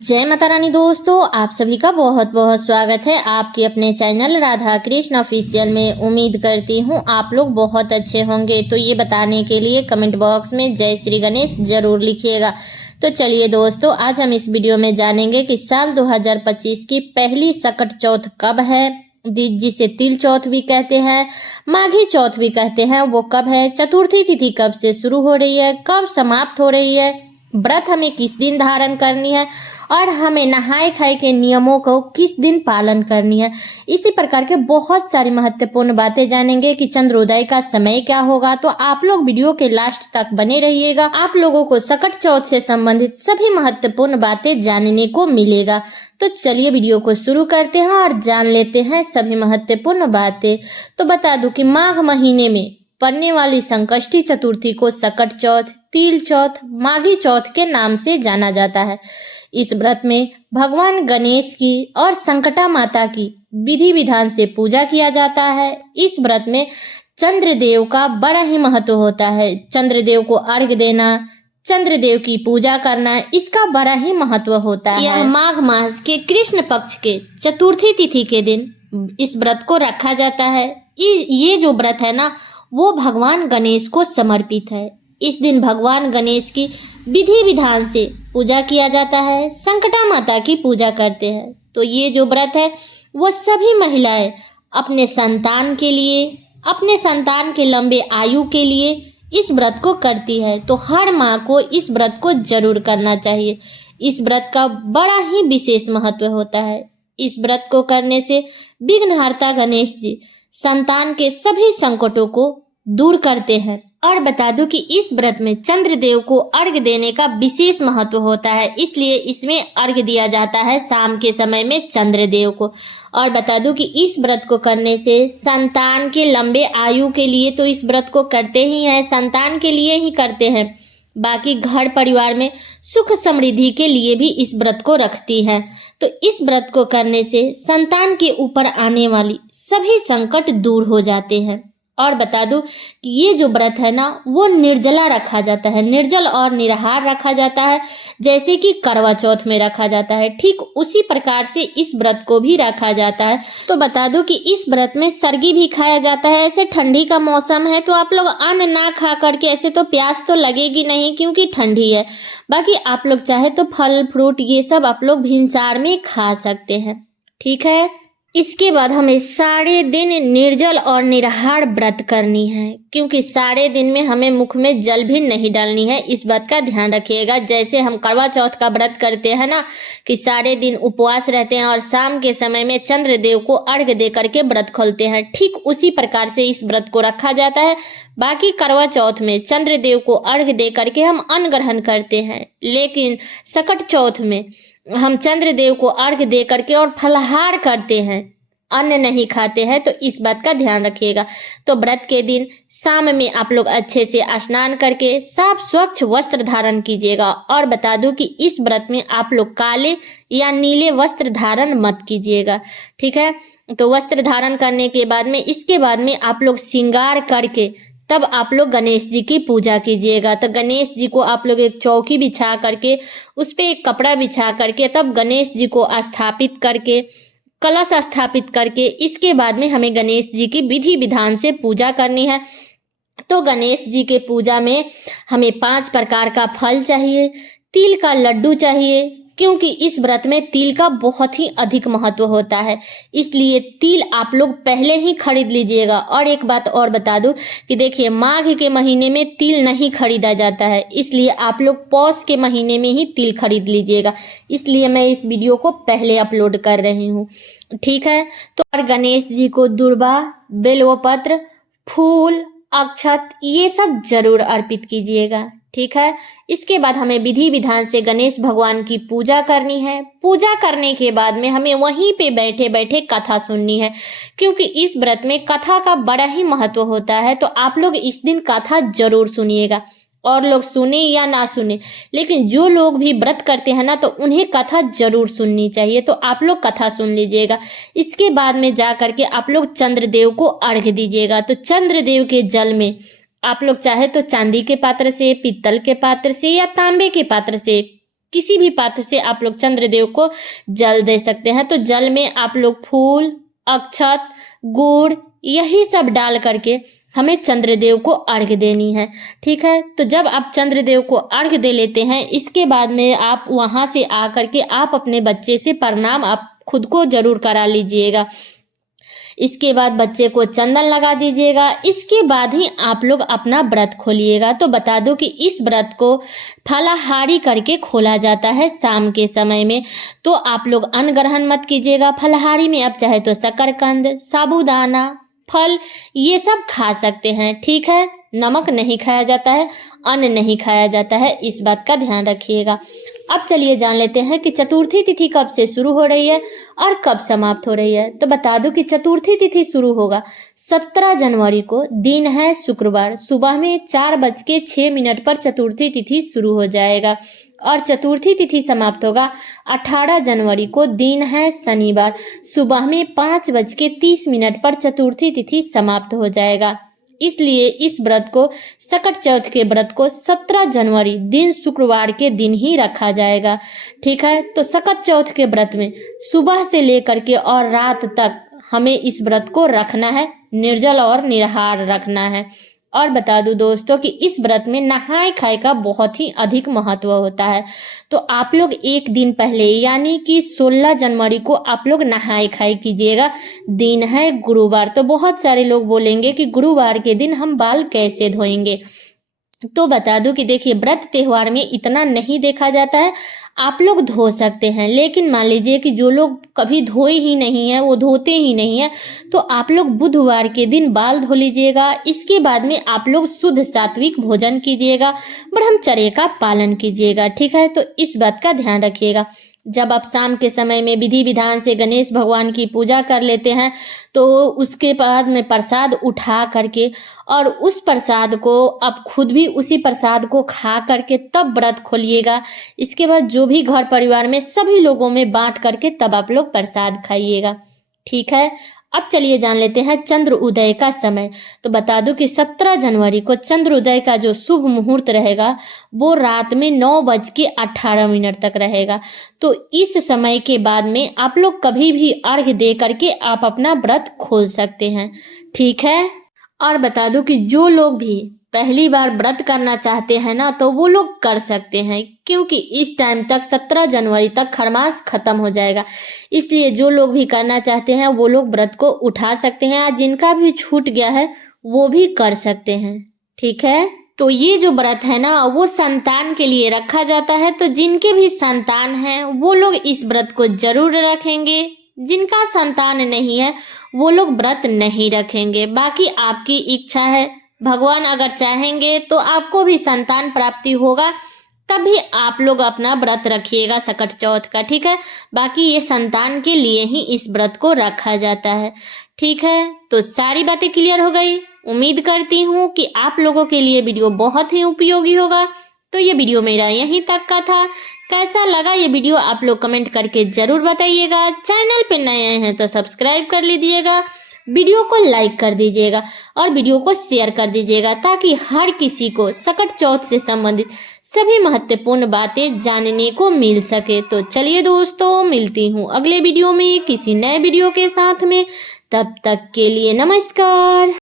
जय माता रानी दोस्तों, आप सभी का बहुत बहुत स्वागत है आपके अपने चैनल राधा कृष्ण ऑफिशियल में। उम्मीद करती हूँ आप लोग बहुत अच्छे होंगे। तो ये बताने के लिए कमेंट बॉक्स में जय श्री गणेश जरूर लिखिएगा। तो चलिए दोस्तों, आज हम इस वीडियो में जानेंगे कि साल 2025 की पहली सकट चौथ कब है, जिसे तिल चौथ भी कहते हैं, माघी चौथ भी कहते हैं, वो कब है, चतुर्थी तिथि कब से शुरू हो रही है, कब समाप्त हो रही है, व्रत हमें किस दिन धारण करनी है और हमें नहाए खाए के नियमों को किस दिन पालन करनी है। इसी प्रकार के बहुत सारी महत्वपूर्ण बातें जानेंगे कि चंद्रोदय का समय क्या होगा। तो आप लोग वीडियो के लास्ट तक बने रहिएगा, आप लोगों को सकट चौथ से संबंधित सभी महत्वपूर्ण बातें जानने को मिलेगा। तो चलिए वीडियो को शुरू करते हैं और जान लेते हैं सभी महत्वपूर्ण बातें। तो बता दूं कि माघ महीने में पड़ने वाली संकष्टी चतुर्थी को सकट चौथ, तिल चौथ, माघी चौथ के नाम से जाना जाता है। इस व्रत में भगवान गणेश की और संकटा माता की विधि विधान से पूजा किया जाता है। इस व्रत में चंद्रदेव का बड़ा ही महत्व होता है। चंद्रदेव को अर्घ्य देना, चंद्रदेव की पूजा करना, इसका बड़ा ही महत्व होता है। यह माघ मास के कृष्ण पक्ष के चतुर्थी तिथि के दिन इस व्रत को रखा जाता है। ये जो व्रत है ना, वो भगवान गणेश को समर्पित है। इस दिन भगवान गणेश की विधि विधान से पूजा किया जाता है, संकटा माता की पूजा करते हैं। तो ये जो व्रत है वो सभी महिलाएं अपने संतान के लिए, अपने संतान के लंबे आयु के लिए इस व्रत को करती है। तो हर माँ को इस व्रत को जरूर करना चाहिए। इस व्रत का बड़ा ही विशेष महत्व होता है। इस व्रत को करने से विघ्नहर्ता गणेश जी संतान के सभी संकटों को दूर करते हैं। और बता दूं कि इस व्रत में चंद्रदेव को अर्घ्य देने का विशेष महत्व होता है, इसलिए इसमें अर्घ्य दिया जाता है शाम के समय में चंद्रदेव को। और बता दूं कि इस व्रत को करने से संतान के लंबे आयु के लिए तो इस व्रत को करते ही हैं, संतान के लिए ही करते हैं, बाकी घर परिवार में सुख समृद्धि के लिए भी इस व्रत को रखती हैं। तो इस व्रत को करने से संतान के ऊपर आने वाली सभी संकट दूर हो जाते हैं। और बता दूं कि ये जो व्रत है ना, वो निर्जला रखा जाता है, निर्जल और निराहार रखा जाता है, जैसे कि करवा चौथ में रखा जाता है, ठीक उसी प्रकार से इस व्रत को भी रखा जाता है। तो बता दूं कि इस व्रत में सरगी भी खाया जाता है। ऐसे ठंडी का मौसम है तो आप लोग अन्न ना खा करके, ऐसे तो प्यास तो लगेगी नहीं क्योंकि ठंडी है, बाकी आप लोग चाहे तो फल फ्रूट ये सब आप लोग भिनसार में खा सकते हैं, ठीक है। इसके बाद हमें सारे दिन निर्जल और निराहार व्रत करनी है, क्योंकि सारे दिन में हमें मुख में जल भी नहीं डालनी है। इस बात का ध्यान रखिएगा। जैसे हम करवा चौथ का व्रत करते हैं ना, कि सारे दिन उपवास रहते हैं और शाम के समय में चंद्रदेव को अर्घ्य दे करके व्रत खोलते हैं, ठीक उसी प्रकार से इस व्रत को रखा जाता है। बाकी करवा चौथ में चंद्रदेव को अर्घ्य दे करके हम अन्न ग्रहण करते हैं, लेकिन सकट चौथ में हम चंद्रदेव को अर्घ्य दे करके और फलाहार करते हैं, अन्न नहीं खाते हैं। तो इस बात का ध्यान रखिएगा। तो व्रत के दिन शाम में आप लोग अच्छे से स्नान करके साफ स्वच्छ वस्त्र धारण कीजिएगा। और बता दूं कि इस व्रत में आप लोग काले या नीले वस्त्र धारण मत कीजिएगा, ठीक है। तो वस्त्र धारण करने के बाद में, इसके बाद में आप लोग श्रृंगार करके तब आप लोग गणेश जी की पूजा कीजिएगा। तो गणेश जी को आप लोग एक चौकी बिछा करके, उस पर एक कपड़ा बिछा करके, तब गणेश जी को स्थापित करके, कलश स्थापित करके, इसके बाद में हमें गणेश जी की विधि विधान से पूजा करनी है। तो गणेश जी के पूजा में हमें 5 प्रकार का फल चाहिए, तिल का लड्डू चाहिए, क्योंकि इस व्रत में तिल का बहुत ही अधिक महत्व होता है, इसलिए तिल आप लोग पहले ही खरीद लीजिएगा। और एक बात और बता दूं कि देखिए, माघ के महीने में तिल नहीं खरीदा जाता है, इसलिए आप लोग पौष के महीने में ही तिल खरीद लीजिएगा, इसलिए मैं इस वीडियो को पहले अपलोड कर रही हूँ, ठीक है। तो और गणेश जी को दुर्वा, बेलवपत्र, फूल, अक्षत ये सब जरूर अर्पित कीजिएगा, ठीक है। इसके बाद हमें विधि विधान से गणेश भगवान की पूजा करनी है। पूजा करने के बाद में हमें वहीं पे बैठे बैठे कथा सुननी है, क्योंकि इस व्रत में कथा का बड़ा ही महत्व होता है। तो आप लोग इस दिन कथा जरूर सुनिएगा। और लोग सुने या ना सुने, लेकिन जो लोग भी व्रत करते हैं ना, तो उन्हें कथा जरूर सुननी चाहिए। तो आप लोग कथा सुन लीजिएगा। इसके बाद में जा करके आप लोग चंद्रदेव को अर्घ्य दीजिएगा। तो चंद्रदेव के जल में आप लोग चाहे तो चांदी के पात्र से, पीतल के पात्र से या तांबे के पात्र से, किसी भी पात्र से आप लोग चंद्रदेव को जल दे सकते हैं। तो जल में आप लोग फूल, अक्षत, गुड़ यही सब डाल करके हमें चंद्रदेव को अर्घ्य देनी है। ठीक है, तो जब आप चंद्रदेव को अर्घ्य दे लेते हैं, इसके बाद में आप वहां से आकर के आप अपने बच्चे से प्रणाम आप खुद को जरूर करा लीजिएगा। इसके बाद बच्चे को चंदन लगा दीजिएगा। इसके बाद ही आप लोग अपना व्रत खोलिएगा। तो बता दूं कि इस व्रत को फलाहारी करके खोला जाता है शाम के समय में। तो आप लोग अन्न ग्रहण मत कीजिएगा। फलाहारी में आप चाहे तो शकरकंद, साबूदाना, फल ये सब खा सकते हैं। ठीक है, नमक नहीं खाया जाता है, अन्न नहीं खाया जाता है, इस बात का ध्यान रखिएगा। अब चलिए जान लेते हैं कि चतुर्थी तिथि कब से शुरू हो रही है और कब समाप्त हो रही है। तो बता दूं कि चतुर्थी तिथि शुरू होगा 17 जनवरी को, दिन है शुक्रवार, सुबह में 4:06 पर चतुर्थी तिथि शुरू हो जाएगा और चतुर्थी तिथि समाप्त होगा 18 जनवरी को, दिन है शनिवार, सुबह में 5:30 पर चतुर्थी तिथि समाप्त हो जाएगा। इसलिए इस व्रत को, सकट चौथ के व्रत को 17 जनवरी दिन शुक्रवार के दिन ही रखा जाएगा। ठीक है, तो सकट चौथ के व्रत में सुबह से लेकर के और रात तक हमें इस व्रत को रखना है, निर्जल और निराहार रखना है। और बता दूं दोस्तों कि इस व्रत में नहाय खाए का बहुत ही अधिक महत्व होता है। तो आप लोग एक दिन पहले यानी कि 16 जनवरी को आप लोग नहाय खाए कीजिएगा। दिन है गुरुवार। तो बहुत सारे लोग बोलेंगे कि गुरुवार के दिन हम बाल कैसे धोएंगे। तो बता दूं कि देखिए, व्रत त्योहार में इतना नहीं देखा जाता है, आप लोग धो सकते हैं। लेकिन मान लीजिए कि जो लोग कभी धोए ही नहीं है, वो धोते ही नहीं है, तो आप लोग बुधवार के दिन बाल धो लीजिएगा। इसके बाद में आप लोग शुद्ध सात्विक भोजन कीजिएगा, ब्रह्मचर्य का पालन कीजिएगा। ठीक है, तो इस बात का ध्यान रखिएगा। जब आप शाम के समय में विधि विधान से गणेश भगवान की पूजा कर लेते हैं, तो उसके बाद में प्रसाद उठा करके और उस प्रसाद को आप खुद भी उसी प्रसाद को खा करके तब व्रत खोलिएगा। इसके बाद जो भी घर परिवार में सभी लोगों में बांट करके तब आप लोग प्रसाद खाइएगा। ठीक है, अब चलिए जान लेते हैं चंद्र उदय का समय। तो बता दूं कि 17 जनवरी को चंद्र उदय का जो शुभ मुहूर्त रहेगा वो रात में 9:18 तक रहेगा। तो इस समय के बाद में आप लोग कभी भी अर्घ्य दे करके आप अपना व्रत खोल सकते हैं। ठीक है, और बता दूं कि जो लोग भी पहली बार व्रत करना चाहते हैं ना, तो वो लोग कर सकते हैं, क्योंकि इस टाइम तक 17 जनवरी तक खरमास खत्म हो जाएगा। इसलिए जो लोग भी करना चाहते हैं वो लोग व्रत को उठा सकते हैं, और जिनका भी छूट गया है वो भी कर सकते हैं। ठीक है, तो ये जो व्रत है ना, वो संतान के लिए रखा जाता है। तो जिनके भी संतान हैं वो लोग इस व्रत को जरूर रखेंगे। जिनका संतान नहीं है वो लोग व्रत नहीं रखेंगे। बाकी आपकी इच्छा है, भगवान अगर चाहेंगे तो आपको भी संतान प्राप्ति होगा, तभी आप लोग अपना व्रत रखिएगा सकट चौथ का। ठीक है, बाकी ये संतान के लिए ही इस व्रत को रखा जाता है। ठीक है, तो सारी बातें क्लियर हो गई। उम्मीद करती हूँ कि आप लोगों के लिए वीडियो बहुत ही उपयोगी होगा। तो ये वीडियो मेरा यहीं तक का था। कैसा लगा ये वीडियो आप लोग कमेंट करके जरूर बताइएगा। चैनल पे नए हैं तो सब्सक्राइब कर लीजिएगा, वीडियो को लाइक कर दीजिएगा और वीडियो को शेयर कर दीजिएगा, ताकि हर किसी को सकट चौथ से संबंधित सभी महत्वपूर्ण बातें जानने को मिल सके। तो चलिए दोस्तों, मिलती हूँ अगले वीडियो में किसी नए वीडियो के साथ में। तब तक के लिए नमस्कार।